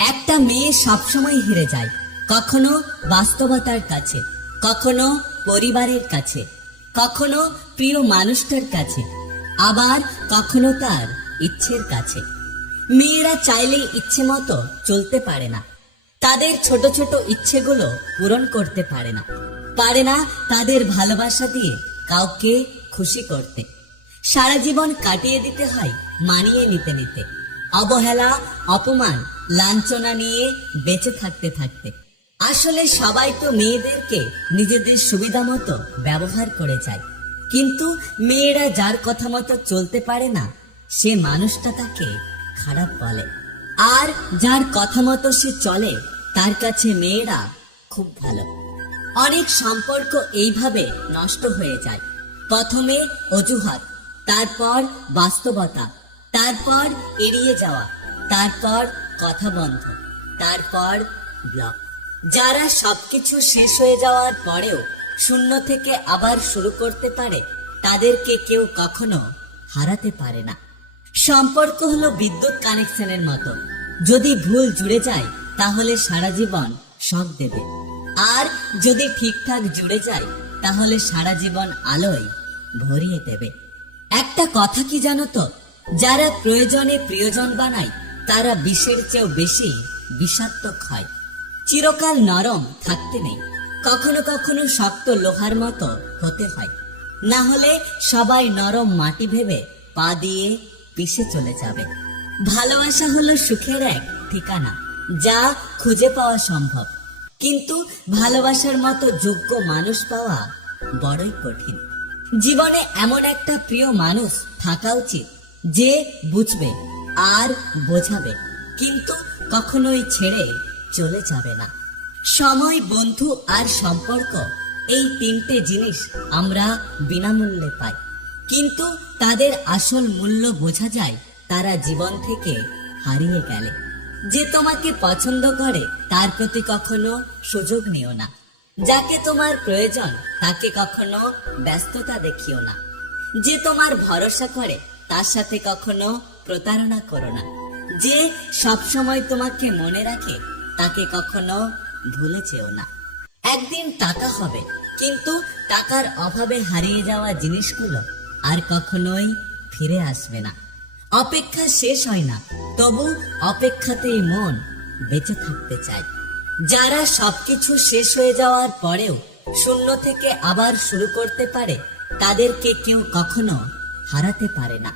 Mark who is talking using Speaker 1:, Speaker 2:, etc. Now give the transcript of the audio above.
Speaker 1: একটা মেয়ে সবসময় হেরে যায়। কখনো বাস্তবতার কাছে, কখনো পরিবারের কাছে, কখনো প্রিয় মানুষটার কাছে, আবার কখনো তার ইচ্ছের কাছে। মেয়েরা চাইলেই ইচ্ছে মতো চলতে পারে না। তাদের ছোট ছোট ইচ্ছেগুলো পূরণ করতে পারে না। পারে না তাদের ভালোবাসা দিয়ে কাউকে খুশি করতে। সারা জীবন কাটিয়ে দিতে হয়, মানিয়ে নিতে নিতে। অবহেলা, অপমান, লাঞ্ছনা নিয়ে বেঁচে থাকতে থাকতে। আসলে সবাই তো মেয়েদেরকে নিজেদের সুবিধা মতো ব্যবহার করে যায় কিন্তু মেয়েরা যার কথা মতো চলতে পারে না, সে মানুষটা তাকে খারাপ বলে। আর যার কথা মতো সে চলে, তার কাছে মেয়েরা খুব ভালো। অনেক সম্পর্ক এইভাবে নষ্ট হয়ে যায়। প্রথমে অজুহাত, তারপর বাস্তবতা। তারপর এড়িয়ে যাওয়া, তারপর কথা বন্ধ, তারপর ব্লক। যারা সবকিছু শেষ হয়ে যাওয়ার পরেও শূন্য থেকে আবার শুরু করতে পারে, তাদেরকে কেউ কখনো হারাতে পারে না। সম্পর্ক হলো বিদ্যুৎ কানেকশনের মতো। যদি ভুল জুড়ে যায়, তাহলে সারা জীবন শখ দেবে। আর যদি ঠিকঠাক জুড়ে যায়, তাহলে সারা জীবন আলোয় ভরিয়ে দেবে। একটা কথা কি জানো তো? যারা প্রয়োজনে প্রিয়জন বানায়, তারা বিষের চেয়েও বেশি বিষাক্তক হয় চিরকাল নরম থাকতে নেই। কখনো কখনো শক্ত লোহার মতো হতে হয়। না হলে সবাই নরম মাটি ভেবে পা দিয়ে পিষে চলে যাবে। ভালোবাসা হলো সুখের এক ঠিকানা, যা খুঁজে পাওয়া সম্ভব। কিন্তু ভালোবাসার মতো যোগ্য মানুষ পাওয়া বড়ই কঠিন। জীবনে এমন একটা প্রিয় মানুষ থাকা উচিত যে বুঝবে আর বোঝাবে, কিন্তু কখনোই ছেড়ে চলে যাবে না। সময়, বন্ধু আর সম্পর্ক, এই তিনটে জিনিস আমরা বিনামূল্যে পাই। কিন্তু তাদের আসল মূল্য বোঝা যায় তারা জীবন থেকে হারিয়ে গেলে। যে তোমাকে পছন্দ করে, তার প্রতি কখনো সুযোগ নিও না। যাকে তোমার প্রয়োজন, তাকে কখনো ব্যস্ততা দেখিও না। যে তোমার ভরসা করে তার সাথে কখনো প্রতারণা করো না। যে সবসময় তোমাকে মনে রাখে, তাকে কখনো ভুলে যেও না। একদিন টাকা হবে, কিন্তু টাকার অভাবে হারিয়ে যাওয়া জিনিসগুলো আর কখনোই ফিরে আসবে না। অপেক্ষা শেষ হয় না, তবু অপেক্ষাতেই মন বেঁচে থাকতে চায়। যারা সবকিছু শেষ হয়ে যাওয়ার পরেও শূন্য থেকে আবার শুরু করতে পারে, তাদেরকে কেউ কখনো হারাতে পারে না।